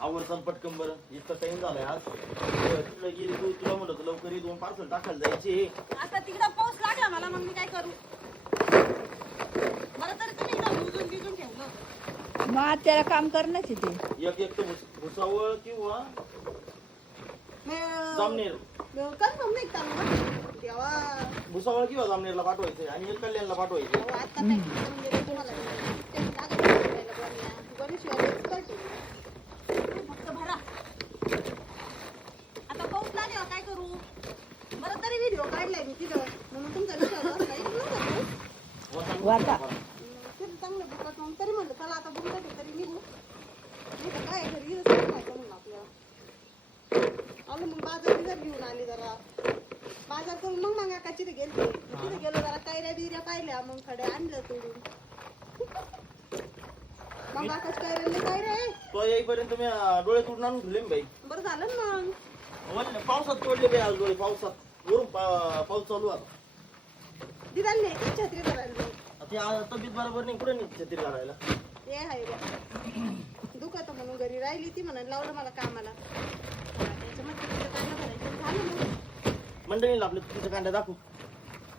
आवडतात पटकन बरं. इतका टाइम झालाय आज. तिकडे गेली तू तुला म्हणलं होतं लवकर ये दोन पार्सल टाकायला जायचे. आता तिकडं पाऊस लागला मला मग मी काय करू? बरं तरी तुम्ही इथं बुजून बिजून ठेवलं. होतं. मग आज त्याला काम करणंच आहे ते. एक एक तर भुस- भुसावळ किंवा मग- जामनेर. मग कन्फर्म नाही का मग? देवा. भुसावळ किंवा जामनेरला पाठवायचंय आणि एक कल्याणला पाठवायचं अहो, आता करून तुम्हाला ते. आता पाऊस लागला काय करू? बरं तरी व्हिडिओ काढलाय मी तिथं. म्हणून तुमचा करू. वाटा चांगलं बुकत मग तरी म्हणलं चला आता बुकत तरी निघू. नाही तर काय घरी म्हणलं आपल्याला. आलो मग बाजार बिजार घेऊन आली जरा. बाजार करून मग मग का तिथे मग तिथे गेलो जरा कैऱ्या बिऱ्या पाहिल्या मग खडे आणलं तोडून. मग आकाश कैऱ्यांनी काय रे? तो येईपर्यंत मी अं, डोळे तुटून आणून ठेवले ना बाई. बरं झालं ना मग. म्हणलं, पावसात तोडले बाई आज डोळे पावसात. वरून पा- पाऊस चालू आता दिदाला नाही का छत्री आज तब्येत बरोबर नाही कुठे नाही छत्री करायला ये हाय बा. दुखत म्हणून घरी राहिली ती म्हणून लावलं मला कामाला. त्याच्यामध्ये तिचं कांदा भरायचं झालं मग मंडळीला आपल्या तुमच्या कांड्या दाखवू.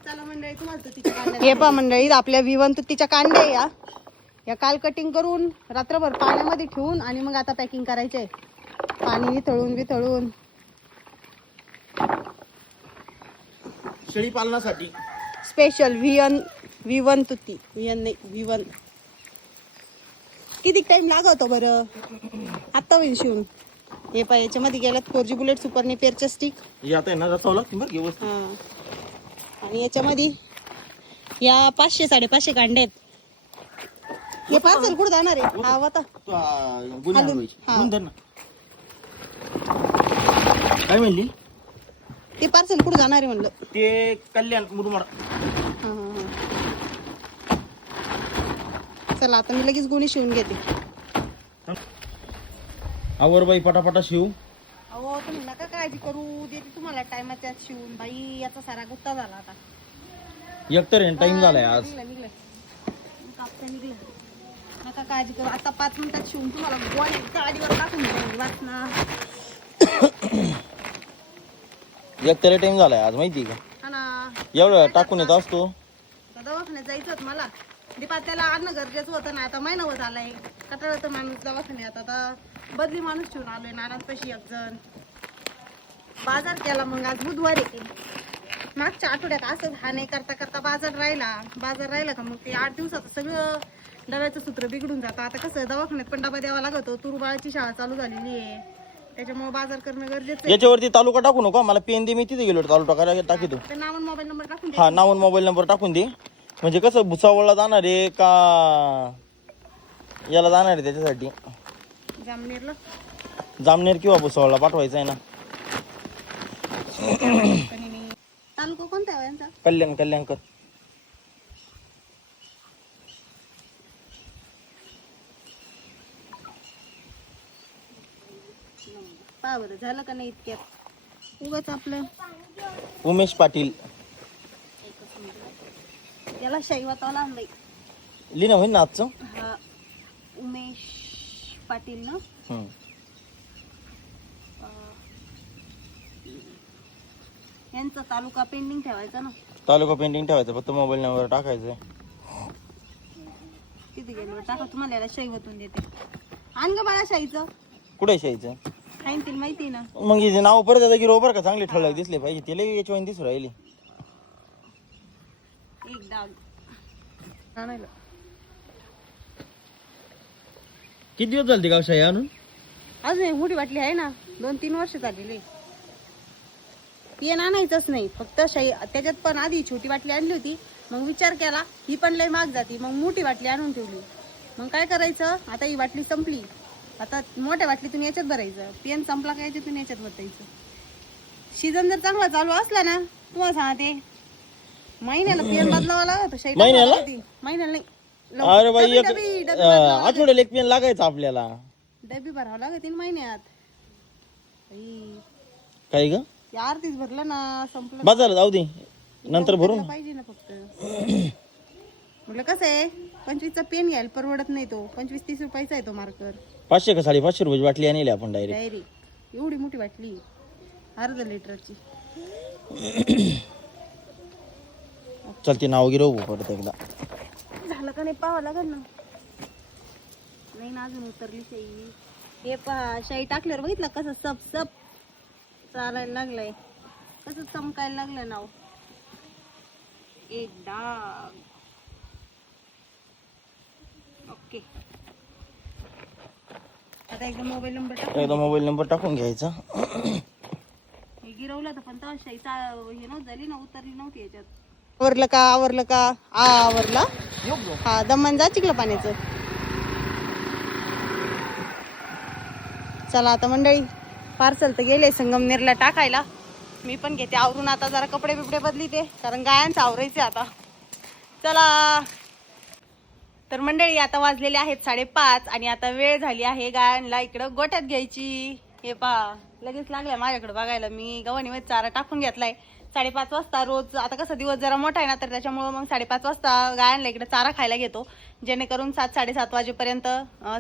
चला मंडळी तुम्हाला कांड्या हे पा मंडळी आपल्या विवन तुतीच्या कांड्या आहे या. या काल कटिंग करून रात्रभर पाण्यामध्ये ठेवून आणि मग आता पॅकिंग करायचे पाणी वितळून वितळून. शेळी पालनासाठी. स्पेशल वियन विवन तुती. वियन नाही विवन. किती टाइम लागवतो बरं? आत्ता होईल शिवून. हे पाय याच्यामध्ये गेल्यात फोर जी बुलेट सुपर नेपेरच्या स्टिक आता आहे ना बरं हा. आणि याच्यामध्ये या पाचशे साडेपाचशे कांडे आहेत. हे पार्सल कुठं जाणार आहे? हा. हा. काय म्हणली? ते पार्सल कुठं जाणार आहे म्हणलं? ते कल्याण मुरमाड. हा, हा, हा. चला आता मी लगेच गुणी शिवून घेते. आवर बाई पटापटा शिव. अहो तुम्ही नका काळजी करू. देते तुम्हाला टायमाच्या शिवून. बाई याचा सारा गुत्ता झाला आता. एकतर टाइम झालाय आज. निघलं निघलं कापता निघलं. नका काळजी करू? आता पाच मिनिटात शिवून तुम्हाला गोळी गाडीवर टाकून देऊ वाचना एकतर टाइम झालाय आज माहिती का? ना. एवढं टाकून येत असतो. आता दवाखान्यात जायचं होतं मला. दीपा त्याला आणणं गरजेचं होतं ना. आता महिना होत आलाय कटाळा माणूस दवाखान्यात आता बदली माणूस ठेवून आलोय. नाराजपाशी एक जण. बाजार केला मग आज बुधवार मागच्या आठवड्यात असं हा नाही करता करता बाजार राहिला. बाजार राहिला का मग ते आठ दिवसात सगळं डब्याचं सूत्र बिघडून जातं. आता कसं दवाखान्यात पण डबा द्यावा लागतो. तुरुबाळाची शाळा चालू झालेली आहे. त्याच्यामुळे बाजार करणं गरजेचं आहे. याच्यावरती तालुका टाकू नको. मला पेन दे मी तिथे गेलो तालुका टाकायला टाकी तू ते नाव मोबाईल नंबर टाकून हा नावून मोबाईल नंबर टाकून दे. म्हणजे कसं भुसावळला जाणार आहे का? याला जाणार आहे त्याच्यासाठी. जामनेरला? जामनेर किंवा भुसावळला पाठवायचं आहे ना. तालुका कोणता आहे यांचा कल्याण कल्याणकर पहा बरं झालं का नाही इतक्यात? उगाच आपलं उमेश पाटील. याला शाही वातावला आणलंय लिहिणं होईल ना आजचं? हा उमेश पाटील ना हम्म. यांचा तालुका पेंडिंग ठेवायचा ना. तालुका पेंटिंग ठेवायचं फक्त मोबाईल नंबर टाकायचं तिथे गेलो टाका तुम्हाला याला शाही वतून देते. आण ग बाळा शाहीचं कुठे शायचं खाईन तिला माहिती आहे ना. मग हिचे नाव परत आता की रोबर का? चांगले ठळक दिसले पाहिजे. तिला याच्या दिसू राहिली. एक डाग. आणायला. किती दिवस झाले गाव शाही आणून? अजून एक मोठी बाटली आहे ना. दोन तीन वर्ष झालेली पेन आणायचंच नाही. फक्त शाई त्याच्यात पण आधी छोटी बाटली आणली होती. मग विचार केला ही पण लय महाग जाती. मग मोठी बाटली आणून ठेवली. मग काय करायचं? आता ही बाटली संपली. आता मोठ्या बाटलीतून याच्यात भरायचं. पेन संपला का याच्यातून याच्यात भरायचं सीझन जर चांगला चालू असला ना तुम्हाला सांगते. महिन्याला पेन बदलावा लागत महिन्याला? महिन्याला नाही. अरे बाई डबी- एक डबी- डबी अं, बदलावं लागत. आठवड्याला एक पेन लागायचं आपल्याला. डबी भरावं लागत तीन महिन्यात. बाई, काही ग? ते आरतीच भरलं ना संपलं. जाऊ दे. नंतर भरू ना पाहिजे ना फक्त. म्हटलं कसं आहे? पंचवीसचा पेन घ्यायला परवडत नाही तो. पंचवीस तीस रुपयाचा आहे तो मार्कर पाचशे का साडेपाचशे रुपयाची बाटली आणली आपण डायरेक्ट डायरी एवढी मोठी वाटली अर्धा लिटरची. चल ते नाव गिरव परत एकदा. झालं का नाही? पाहावं लागेल ना. नाही ना अजून उतरली शाई हे. पहा शाई टाकल्यावर बघितलं कसं सप सप चालायला लागलंय. कसं चमकायला लागलं नाव? एक डाग. ओके. आता एकदा मोबाईल नंबर टाक. एकदा मोबाईल नंबर टाकून घ्यायचा. हे गिरवलं तर पण शाई चा हे नव्हतं झाली ना उतरली नव्हती याच्यात. आवरलं का आवरलं का? आ आवरला. हा दमन जा चिकलं पाण्याचं. चला आता मंडळी पार्सल तर गेले संगमनेरला टाकायला. मी पण घेते. आवरून आता जरा कपडे बिपडे बदली ते कारण गायांचं आवरायचे आता. चला. तर मंडळी आता वाजलेले आहेत साडेपाच आणि आता वेळ झाली आहे गायांना इकडं गोट्यात घ्यायची. हे पा लगेच लागल्या माझ्याकडे बघायला. मी गव्हाणीमध्ये चारा टाकून घेतलाय. साडेपाच वाजता रोज आता कसा दिवस जरा मोठा आहे ना तर त्याच्यामुळं मग साडेपाच वाजता गायांना इकडे चारा खायला घेतो. जेणेकरून सात साडेसात वाजेपर्यंत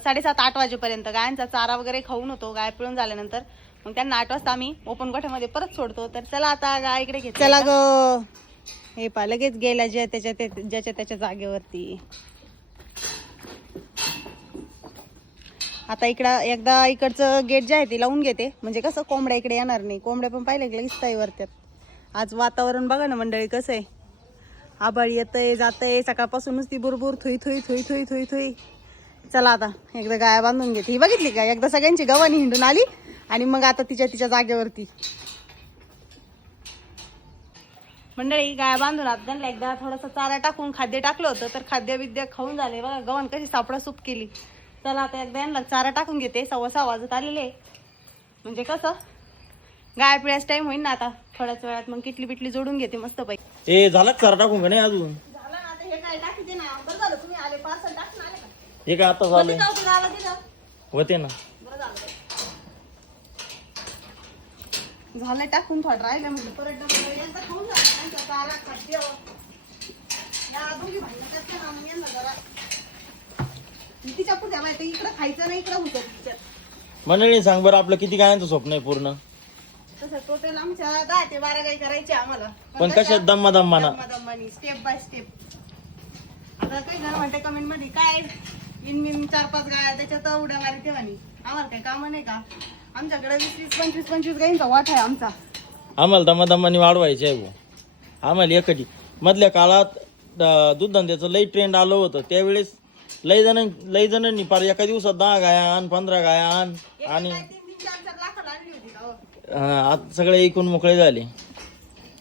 साडेसात आठ वाजेपर्यंत गायांचा चारा वगैरे खाऊन होतो. गाय पिळून झाल्यानंतर. मग त्यांना आठ वाजता आम्ही ओपन गोठ्यामध्ये परत सोडतो. तर चला आता गा इकडे घेत. चला ग. हे पा लगेच गेला ज्या त्याच्या ज्याच्या त्याच्या जागेवरती. आता इकडं एकदा इकडचं गेट जे आहे ते लावून घेते. म्हणजे कसं कोंबड्या इकडे येणार नाही. कोंबड्या पण पाहिलं की लगेच वरत्यात. आज वातावरण बघा ना मंडळी कसं आहे. आबाळ येतंय जातंय. सकाळपासूनच ती बुरबुर Thuy Thuy Thuy Thuy Thuy Thuy. चला आता एकदा गाय बांधून घेते. ही बघितली का? एकदा सगळ्यांची गव्हाणी हिंडून आली. आणि मग आता तिच्या तिच्या जागेवरती. मंडळी गाय बांधून आता त्यांना एकदा थोडासा चारा टाकून खाद्य टाकलं होतं तर खाद्य बिद्य खाऊन झाले. बघा गव्हाण कशी सापडा सूप केली. चला आता एकदा यांना चारा टाकून घेते. सव्वा सहा वाजत आलेले म्हणजे कसं? गाय पिळ्यास टाइम होईल ना आता. थोड्याच वेळात मग किटली बिटली जोडून घेते मस्त पैकी. ए झाला चारा टाकून का नाही अजून? झालं ना आता हे काय टाकते ना? बरं झालं तुम्ही आले पार्सल टाकून आले का हे काय आता झालंय जाऊ तुला आला तिथं होते ना बरं झालं टाकून थोडं राहिलं म्हणजे परत डबल यांचा खाऊन झाला त्यांचा चारा खाद्य या दोघी भांडणं करते ना मग यांना जरा. तिच्या पुढे माहिती इकडं खायचं नाही इकडं होतं तिच्यात मंडळी सांग बरं आपलं किती गायांचं स्वप्न आहे पूर्ण? तसं टोटल आमच्या दहा ते बारा गाई करायचे आम्हाला. पण कशात दम्मा दम्माना स्टेप बाय स्टेप आता काही जण म्हणते कमेंटमध्ये काय? इन मिन चार पाच गाया त्याच्यात उड्या मारी ठेवानी आम्हाला काही काम नाही का? आमच्याकडे वीस वीस पंचवीस पंचवीस गाईंचा वाट आहे आमचा आम्हाला वाढवायचे आहे बुवा. आम्हाला एकटी मधल्या काळात अं, दूध धंद्याचं लई ट्रेंड आलं होतं त्यावेळेस लई जण लई जणांनी पार एका दिवसात दहा गाया आण पंधरा गाया आण आणि काय तीन तीन चार चार लाखाला आणली होती का हो? अं, सगळे ऐकून मोकळे झाले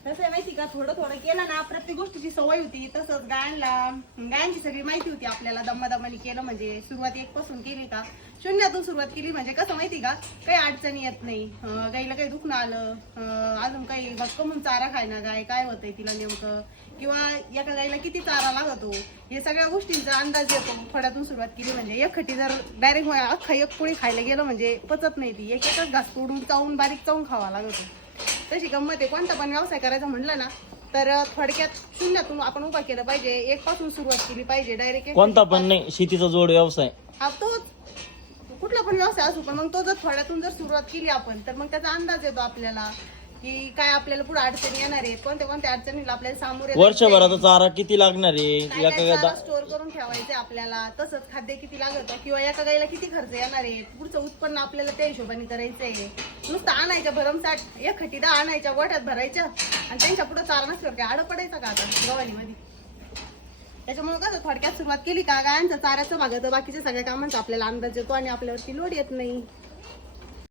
कसं आहे माहिती का थोडं थोडं केलं ना प्रत्येक गोष्टीची सवय होती. तसंच गायनला गायनची सगळी माहिती होती आपल्याला दम्मादम्मानी केलं म्हणजे. सुरुवात एक पासून केली का शून्यातून सुरुवात केली म्हणजे. कसं माहिती का काही अडचणी येत नाही. गाईला काही दुखणं आलं अं, अजून काही भक्कमून चारा खायना गाय काय होतंय तिला नेमकं? किंवा एका गाईला किती चारा लागतो? हे सगळ्या गोष्टींचा अंदाज येतो. फड्यातून सुरुवात केली म्हणजे. एक खटी जर डायरेक्ट अख्खा एक पोळी खायला गेलं म्हणजे पचत नाही ती. एक एकच घास तोडून चावून बारीक चावून खावा लागतो. तशी गंमत आहे. कोणता पण व्यवसाय करायचा म्हटलं ना तर थोडक्यात शून्यातून आपण उभा केलं पाहिजे. एक पासून सुरुवात केली पाहिजे डायरेक्ट कोणता पण नाही शेतीचा जोड व्यवसाय. हा तोच. कुठला पण व्यवसाय असो पण मग तो जर थोड्यातून जर सुरुवात केली आपण तर मग त्याचा अंदाज येतो आपल्याला. की काय आपल्याला पुढे अडचणी येणार आहेत कोणत्या कोणत्या अडचणीला आपल्याला सामोरे वर्षभराचा चारा किती लागणार आहे? एका स्टोअर करून ठेवायचे आपल्याला? तसंच खाद्य किती लागतं? किंवा एका गाईला किती खर्च येणार आहे? पुढचं उत्पन्न आपल्याला त्या हिशोबाने करायचंय. नुसतं आणायच्या भरमसाठ एक खटीदा आणायच्या गोठ्यात भरायच्या आणि त्यांच्या पुढे चारा नसल्यावर काय आडं पडायचं का आता गव्हाणीमध्ये त्याच्यामुळे कसं थोडक्यात सुरुवात केली का? गायांचा चाऱ्याचं भागाचं बाकीच्या सगळ्या कामांचा आपल्याला अंदाज येतो आणि आपल्यावरती लोड येत नाही.